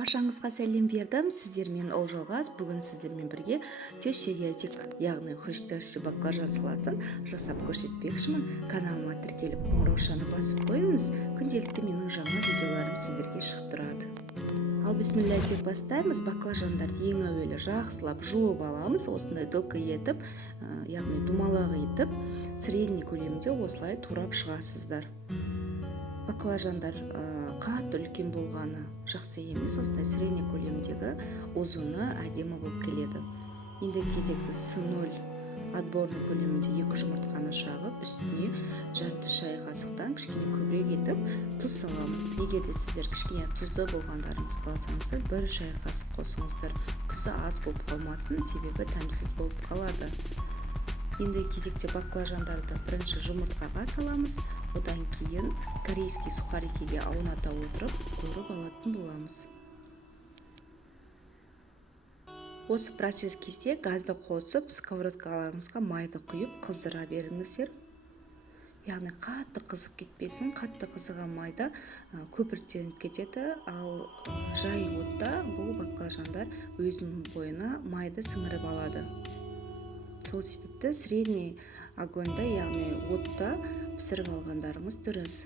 Баршаңызға сәлем бердім. Сіздермен Олжалғас. Бүгін сіздермен бірге төс шериатик, яғни хрустящий баклажан салатын жасап көрсетпекшімін. Каналыма тіркеліп қоңыраушаны басып қойыңыз. Күнделікті менің жаңа видеоларым сіздерге шығып тұрады. Ал бисмилля деп бастаймыз. Баклажандарды ең әуелі жақсылап жуып аламыз. Осындай дока етіп, яғни думалақ етіп, средний көлемде осылай турап шығасыздар. Баклажандар қатты үлкен болғаны жақсы емес, осындай средний көлемдегі ұзыны әдемі болып келеді. Енді кезекті с0 отборный көлемінде 2 жұмыртқаны шағып, үстіне жарты шай қасықтан кішкене көбірек етіп тұз саламыз. Егер де сіздер кішкене тұзды болғандарыңыз қаласаңыздар, 1 шай қасық қосыңыздар. Тұзы аз болып қалмасын, себебі тәмсіз болып қалады. Енді кезекте баклажандарды бірінші жұмыртқаға саламыз, одан кейін корейский сухарикиге ауната отырып қуырып алатын боламыз. Осы процесс кезде газды қосып, сковородкаларымызға майды құйып қыздыра беріңіздер. Яғни қатты қызып кетпесін, қатты қызыған майда көпіртеніп кетеді, ал жай отта бұл баклажандар өзінің бойына майды сіңіріп алады. Сол себепті средний огоньда, яғни отта пісіріп алғандарыңыз дұрыс.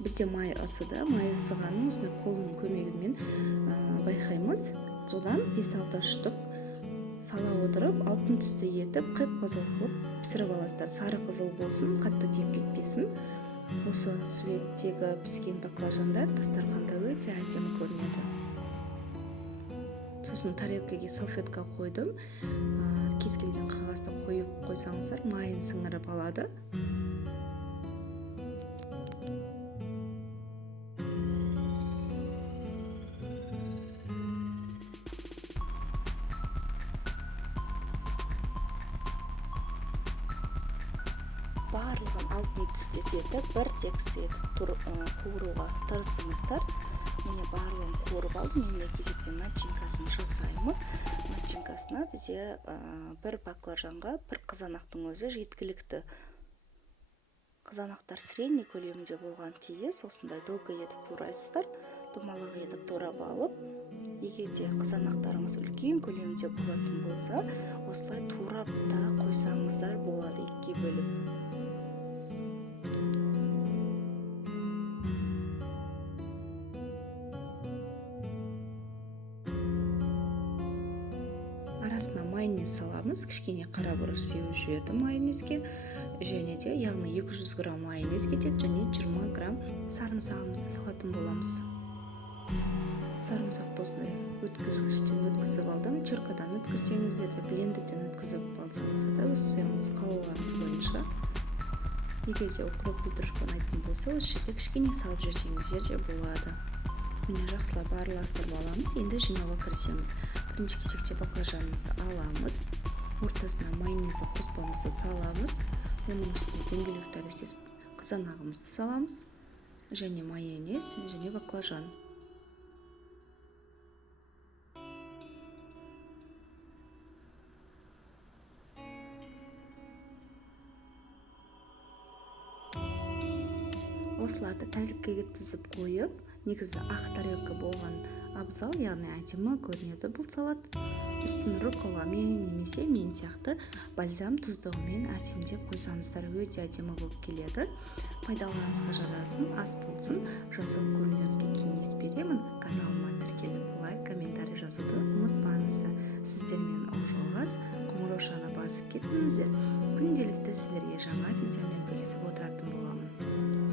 Бізде май ысыды, май ысығанын осындай қолының көмегімен байқаймыз. Содан 5-6 штук сала отырып, алтын түсті етіп, қып-қызыл қылып пісіріп аласыздар. Сары қызыл болсын, қатты күйіп кетпесін. Осы светтегі піскен баклажандар дастарханда өте әдемі көрінеді. Сосын тарелкаға салфетка қойдым. Кез келген қағазды қойып қойсаңыздар, майын сіңіріп алады. Барлығын алтын түстес етіп, бір текст етіп қуыруға тырысыңыздар. Міне барлығын қуырып алдым. Енді кезекте начинкасын жасаймыз. Начинкасына бізде бір баклажанға бір қызанақтың өзі жеткілікті. Қызанақтар средний көлемінде болған тиіс, осындай долго етіп турайсыздар. Думалақ етіп турап алып, егер де қызанақтарыңыз үлкен көлемде болатын болса, осылай турап та қойсаңыздар болады 2 бөліп. Арасына майонез саламыз, кішкене қара бұрыш сеуіп жібердім майонезге, және де яғни 200 грамм майонез кетеді, және 20 грамм сарымсағымызды салатын боламыз. Сарымсақты осындай өткізгіштен өткізіп алдым. Черкадан өткізсеңіздер де, блендерден өткізіп алсаңыздар да өздеріңіз қалауларыңыз бойынша. Егер де укроп петрушка ұнайтын болса, осы жерде кішкене салып жүрсеңіздер де болады. Міне жақсылап араластырып аламыз. Енді жинауға кірісеміз. Бірінші кезекте баклажанымызды аламыз. Ортасына майонезді қоспамызды саламыз. Оның үстіне дөңгелек тәріздес қызанағымызды саламыз. Және майонез, және баклажан. Осыларды тарелкаға тізіп қойып, негізі ақ тарелка болған абзал, яғни әдемі көрінеді бұл салат. Үстін рукколамен немесе мен сияқты бальзам тұздығымен әдемдеп қойсаңыздар өте әдемі болып келеді. Пайдаланыңызға жарасын, ас болсын. Жасап көрулеріңізге кеңес беремін. Каналыма тіркеліп, лайк, комментарий жазуды ұмытпаңыздар. Сіздермен Олжалғас. Қоңыраушаны басып кеттіңіздер. Күнделікті сіздерге жаңа видеомен бөлісіп отыратын боламын.